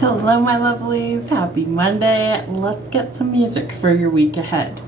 Hello, my lovelies. Happy Monday. Let's get some music for your week ahead.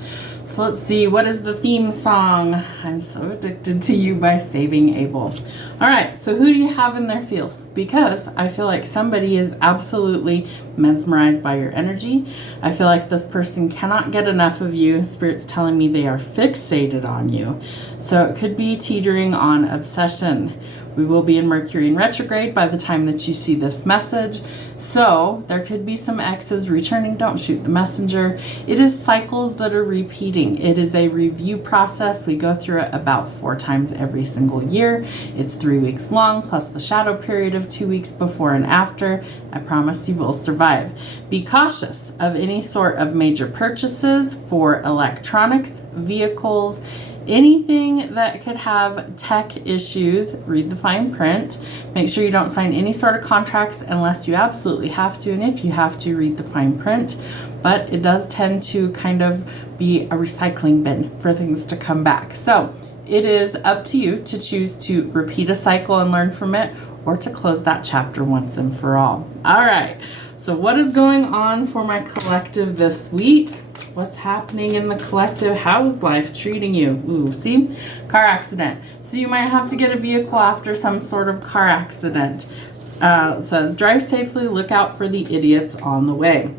So let's see, what is the theme song? I'm So Addicted to You by Saving Abel. All right, so who do you have in their feels? Because I feel like somebody is absolutely mesmerized by your energy. I feel like this person cannot get enough of you. Spirit's telling me they are fixated on you. So it could be teetering on obsession. We will be in Mercury in retrograde by the time that you see this message. So there could be some exes returning. Don't shoot the messenger. It is cycles that are repeating. It is a review process. We go through it about 4 times every single year. It's 3 weeks long, plus the shadow period of 2 weeks before and after. I promise you will survive. Be cautious of any sort of major purchases for electronics, vehicles, anything that could have tech issues. Read the fine print. Make sure you don't sign any sort of contracts unless you absolutely have to. And if you have to, read the fine print. But it does tend to kind of be a recycling bin for things to come back. So it is up to you to choose to repeat a cycle and learn from it, or to close that chapter once and for all. All right. So what is going on for my collective this week? What's happening in the collective? How is life treating you? Ooh, see? Car accident. So you might have to get a vehicle after some sort of car accident. It says, drive safely, look out for the idiots on the way.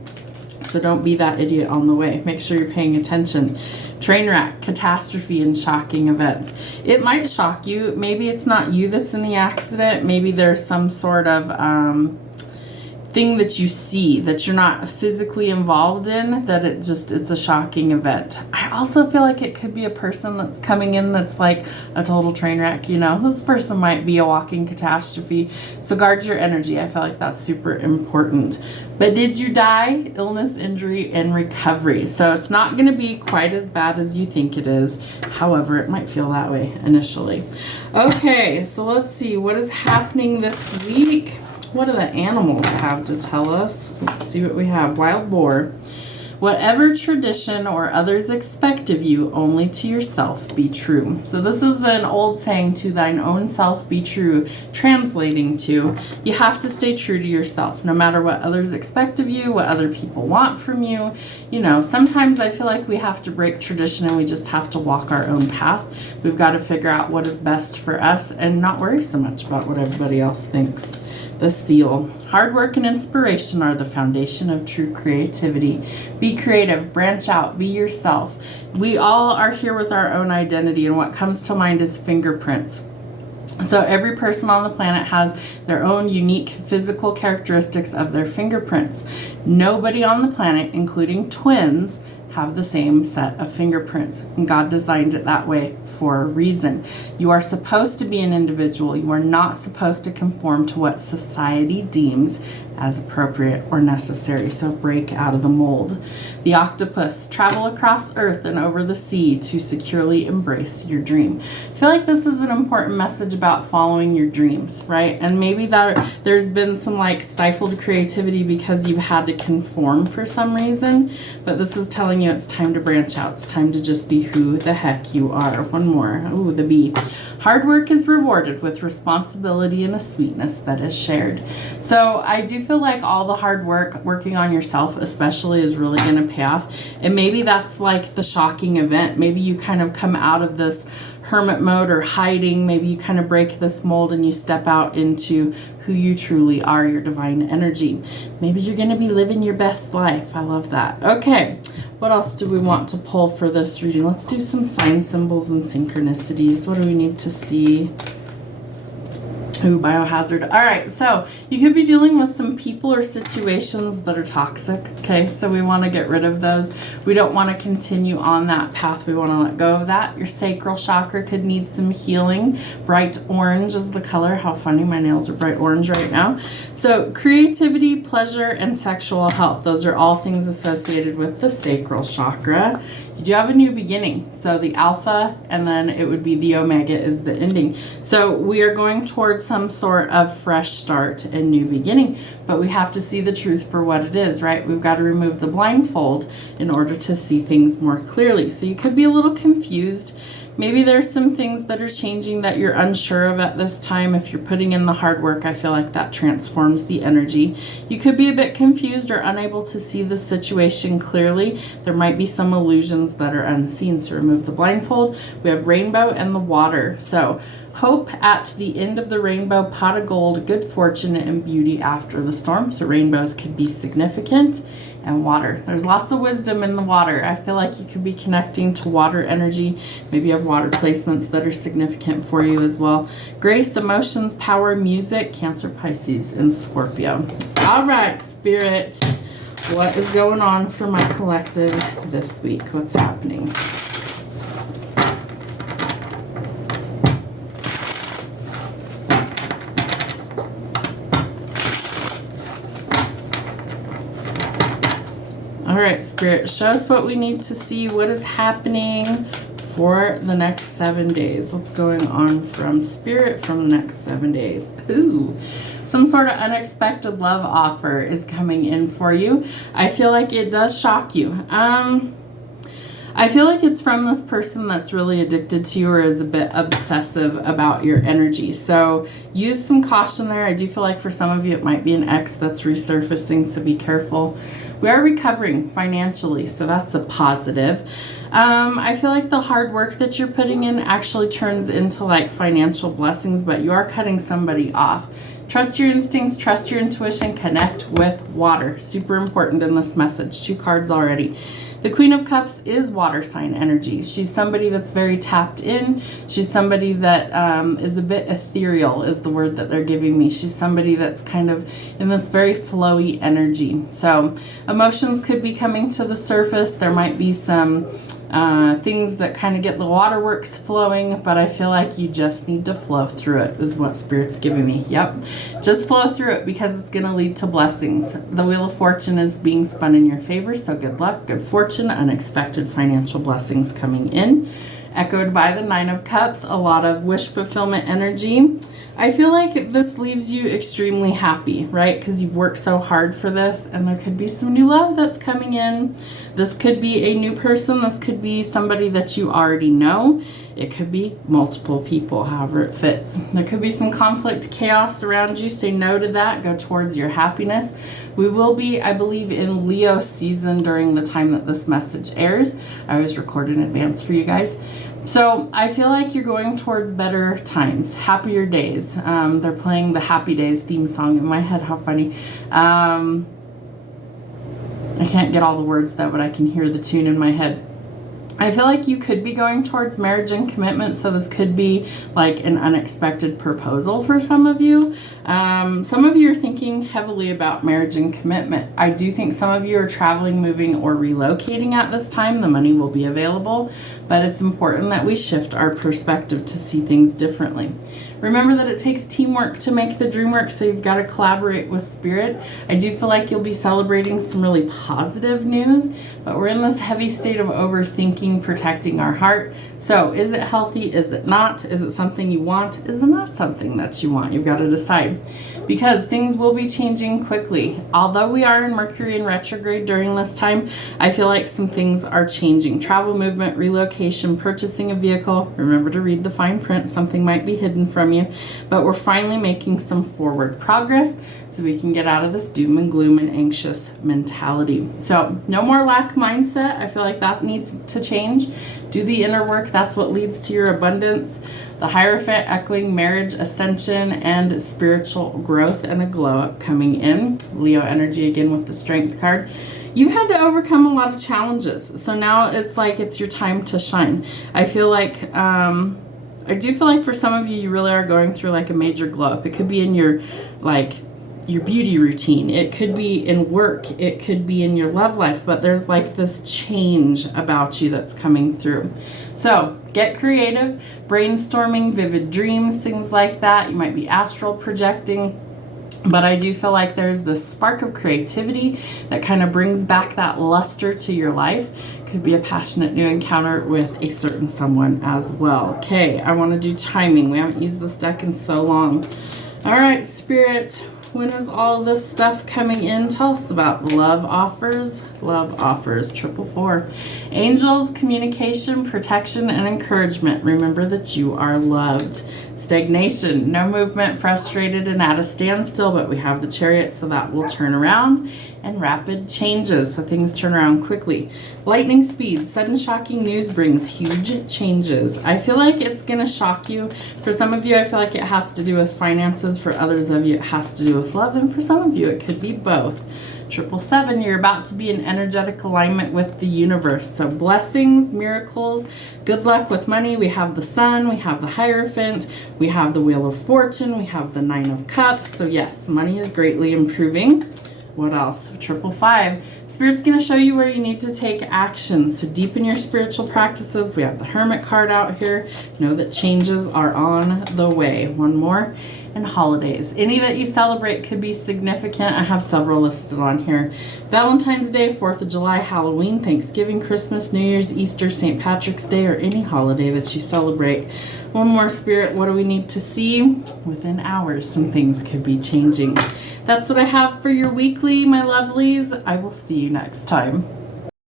So don't be that idiot on the way. Make sure you're paying attention. Train wreck, catastrophe, and shocking events. It might shock you. Maybe it's not you that's in the accident. Maybe there's some sort of thing that you see that you're not physically involved in, that it's a shocking event. I also feel like it could be a person that's coming in that's like a total train wreck. You know, this person might be a walking catastrophe. So guard your energy. I feel like that's super important. But did you die? Illness, injury, and recovery. So it's not going to be quite as bad as you think it is. However, it might feel that way initially. Okay, so let's see what is happening this week. What do the animals have to tell us? Let's see what we have. Wild boar. Whatever tradition or others expect of you, only to yourself be true. So this is an old saying, to thine own self be true, translating to, you have to stay true to yourself, no matter what others expect of you, what other people want from you. You know, sometimes I feel like we have to break tradition and we just have to walk our own path. We've got to figure out what is best for us and not worry so much about what everybody else thinks. The seal. Hard work and inspiration are the foundation of true creativity. Be creative, branch out, be yourself. We all are here with our own identity, and what comes to mind is fingerprints. So every person on the planet has their own unique physical characteristics of their fingerprints. Nobody on the planet, including twins, have the same set of fingerprints. And God designed it that way for a reason. You are supposed to be an individual. You are not supposed to conform to what society deems as appropriate or necessary. So break out of the mold. The octopus. Travel across earth and over the sea to securely embrace your dream. I feel like this is an important message about following your dreams, right? And maybe there's been some like stifled creativity because you've had to conform for some reason, but this is telling you it's time to branch out. It's time to just be who the heck you are. One more. Ooh, the bee. Hard work is rewarded with responsibility and a sweetness that is shared. So I do feel like all the hard work, working on yourself especially, is really going to pay off. And maybe that's like the shocking event. Maybe you kind of come out of this hermit mode or hiding. Maybe you kind of break this mold and you step out into who you truly are, your divine energy. Maybe you're going to be living your best life. I love that. Okay, what else do we want to pull for this reading? Let's do some sign symbols and synchronicities. What do we need to see? Ooh, biohazard. All right, so you could be dealing with some people or situations that are toxic, okay? So we want to get rid of those. We don't want to continue on that path. We want to let go of that. Your sacral chakra could need some healing. Bright orange is the color. How funny, my nails are bright orange right now. So creativity, pleasure, and sexual health. Those are all things associated with the sacral chakra. You do have a new beginning. So the alpha, and then it would be the omega is the ending. So we are going towards some sort of fresh start and new beginning, but we have to see the truth for what it is, right? We've got to remove the blindfold in order to see things more clearly. So you could be a little confused. maybe there's some things that are changing that you're unsure of at this time. If you're putting in the hard work, I feel like that transforms the energy. You could be a bit confused or unable to see the situation clearly. There might be some illusions that are unseen, so remove the blindfold. We have rainbow and the water. So hope at the end of the rainbow, pot of gold, good fortune, and beauty after the storm. So rainbows could be significant. And water. There's lots of wisdom in the water. I feel like you could be connecting to water energy. Maybe you have water placements that are significant for you as well. Grace, emotions, power, music, Cancer, Pisces, and Scorpio. All right, Spirit. What is going on for my collective this week? What's happening? All right, Spirit, show us what we need to see. What is happening for the next 7 days? What's going on from Spirit from the next 7 days? Ooh, some sort of unexpected love offer is coming in for you. I feel like it does shock you. I feel like it's from this person that's really addicted to you or is a bit obsessive about your energy. So use some caution there. I do feel like for some of you it might be an ex that's resurfacing, so be careful. We are recovering financially, so that's a positive. I feel like the hard work that you're putting in actually turns into like financial blessings, but you are cutting somebody off. Trust your instincts, trust your intuition, connect with water. Super important in this message. 2 cards already. The Queen of Cups is water sign energy. She's somebody that's very tapped in. She's somebody that is a bit ethereal is the word that they're giving me. She's somebody that's kind of in this very flowy energy. So emotions could be coming to the surface. There might be some things that kind of get the waterworks flowing, but I feel like you just need to flow through it is what Spirit's giving me. Yep, just flow through it because it's going to lead to blessings. The Wheel of Fortune is being spun in your favor, so good luck, good fortune, unexpected financial blessings coming in. Echoed by the 9 of Cups, a lot of wish fulfillment energy. I feel like this leaves you extremely happy, right? Because you've worked so hard for this, and there could be some new love that's coming in. This could be a new person. This could be somebody that you already know. It could be multiple people, however it fits. There could be some conflict, chaos around you. Say no to that. Go towards your happiness. We will be, I believe, in Leo season during the time that this message airs. I always record in advance for you guys. So I feel like you're going towards better times, happier days. They're playing the Happy Days theme song in my head. How funny. I can't get all the words though, but I can hear the tune in my head. I feel like you could be going towards marriage and commitment, so this could be like an unexpected proposal for some of you. Some of you are thinking heavily about marriage and commitment. I do think some of you are traveling, moving, or relocating at this time. The money will be available, but it's important that we shift our perspective to see things differently. Remember that it takes teamwork to make the dream work, so you've got to collaborate with Spirit. I do feel like you'll be celebrating some really positive news, but we're in this heavy state of overthinking, protecting our heart. So is it healthy? Is it not? Is it something you want? Is it not something that you want? You've got to decide, because things will be changing quickly. Although we are in Mercury in retrograde during this time, I feel like some things are changing. Travel, movement, relocation, purchasing a vehicle. Remember to read the fine print. Something might be hidden from you, but we're finally making some forward progress so we can get out of this doom and gloom and anxious mentality. So no more lack mindset. I feel like that needs to change. Do the inner work. That's what leads to your abundance. The Hierophant echoing marriage, ascension, and spiritual growth, and a glow up coming in. Leo energy again with the Strength card. You had to overcome a lot of challenges, so now it's like it's your time to shine. I feel like I do feel like for some of you, you really are going through like a major glow up. It could be in your beauty routine. It could be in work. It could be in your love life, but there's like this change about you that's coming through. So get creative, brainstorming, vivid dreams, things like that. You might be astral projecting. But I do feel like there's this spark of creativity that kind of brings back that luster to your life. Could be a passionate new encounter with a certain someone as well. Okay, I want to do timing. We haven't used this deck in so long. All right, Spirit, When is all this stuff coming in? Tell us about the love offers. Love offers, 444. Angels, communication, protection, and encouragement. Remember that you are loved. Stagnation, no movement, frustrated, and at a standstill, but we have the Chariot, so that will turn around. And rapid changes, so things turn around quickly. Lightning speed, sudden shocking news brings huge changes. I feel like it's going to shock you. For some of you, I feel like it has to do with finances. For others of you, it has to do with love. And for some of you, it could be both. 777, you're about to be in energetic alignment with the universe. So blessings, miracles, good luck with money. We have the Sun, we have the Hierophant, we have the Wheel of Fortune, we have the 9 of Cups. So yes, money is greatly improving. What else? 555. Spirit's going to show you where you need to take action. So deepen your spiritual practices. We have the Hermit card out here. Know that changes are on the way. One more. And holidays. Any that you celebrate could be significant. I have several listed on here. Valentine's Day, 4th of July, Halloween, Thanksgiving, Christmas, New Year's, Easter, St. Patrick's Day, or any holiday that you celebrate. One more, Spirit. What do we need to see? Within hours, some things could be changing. That's what I have for your weekly, my lovelies. I will see you next time.